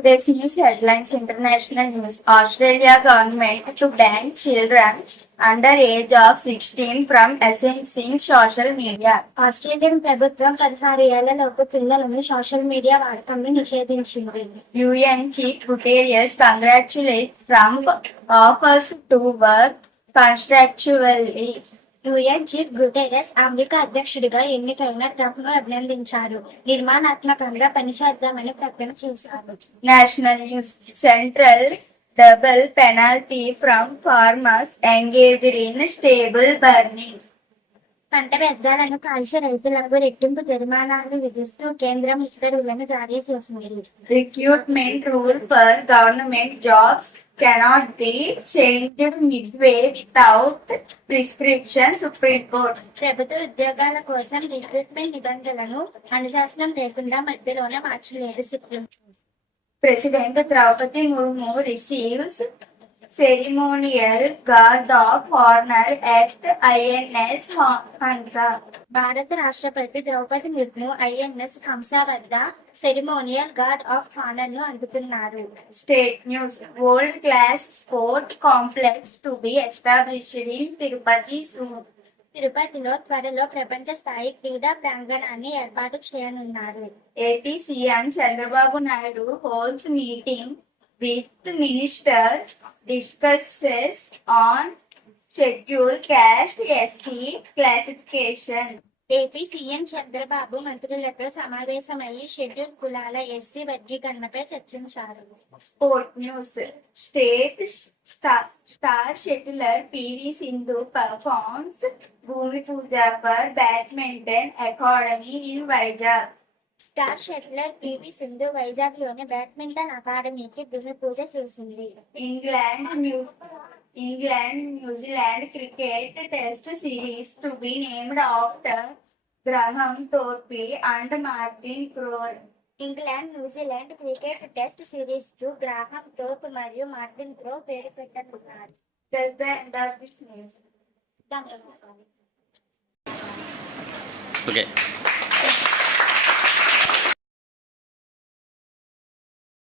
Today's news headlines: International news. Australia government to ban children under age of 16 from accessing social media. Australian ప్రభుత్వం 16 ఏళ్లలోపు పిల్లలను social media వాడకంను నిషేధించింది. UN Chief Guterres congratulates Trump offers to work constructively. UN chief Guterres America అధ్యక్షుడిగా ఎన్నికైన ట్రంప్ ను అభినందించారు. నిర్మాణాత్మకంగా పనిచేద్దామని ప్రకటన చేశారు. National news. Central double penalty from farmers engaged in stable burning. పంట వ్యర్థాలను కాల్చే రైతులకు రెట్టింపు జరిమానాలు విధిస్తూ కేంద్రం ఉత్తర్వులను జారీ చేసింది. Recruitment rule for government jobs cannot be changed midway without prescription. Supreme Court. ప్రభుత్వ ఉద్యోగాల కోసం రిక్రూట్మెంట్ నిబంధనలను అనుశాసనం లేకుండా మధ్యలోనే మార్చలేదు supreme. President Draupadi Murmu receives ceremonial guard of honor at INS Hansa. భారత రాష్ట్రపతి ద్రౌపది ముర్ము ఐఎన్ఎస్ హంస వద్ద సెరిమోనియల్ గార్డ్ ఆఫ్ హానర్ ను అందుకున్నారు. State news. World class sport complex to be established in Tirupati soon. తిరుపతిలో త్వరలో ప్రపంచ స్థాయి క్రీడా ప్రాంగణాన్ని ఏర్పాటు చేయనున్నారు. AP CM Chandrababu Naidu holds meeting with ministers, discusses on scheduled caste SC classification. AP CM Chandrababu మంత్రులతో సమావేశమయ్యి షెడ్యూల్ కులాల ఎస్సీ వర్గీకరణపై చర్చించారు. Sport news. State star shuttler PV Sindhu performs Bhumi Puja for Badminton Academy in Vizag. Star shuttler PV Sindhu వైజాగ్ లోని బ్యాడ్మింటన్ అకాడమీకి భూమి పూజ చేసింది. England New Zealand cricket test series to be named after Graham Thorpe and Martin Crowe. England New Zealand cricket test series కు Graham top మరియు మార్టిన్ క్రో పేరు పెట్టనున్నారు. That's the end of this news. ధన్యవాదాలు. Okay.